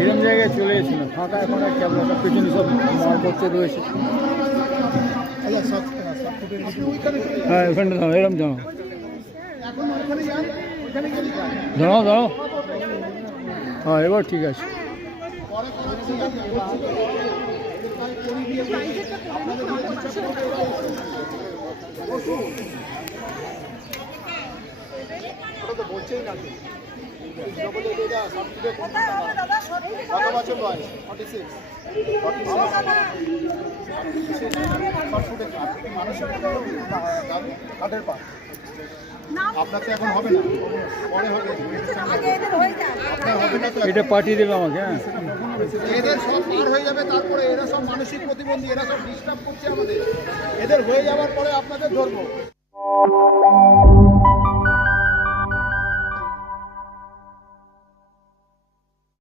এরম জায়গায় চলে এসেছিল ফাঁকা এখন কেবল পেছনে সব মালপত্র রয়েছে। হ্যাঁ ওখানে দাও, এরম জানো দাঁড়াও দাঁড়াও। হ্যাঁ এবার ঠিক আছে। বলছেই না কত বছর বয়স? 46 হাটের পা আপনার তো এখন হবে না, পরে হবে। এটা পাঠিয়ে দেবে আমাকে। হ্যাঁ এদের সব পার হয়ে যাবে, তারপরে এরা সব মানসিক প্রতিবন্ধী, এরা সব ডিস্টার্ব করছে আমাদের। এদের হয়ে যাওয়ার পরে আপনাদের ধরবো।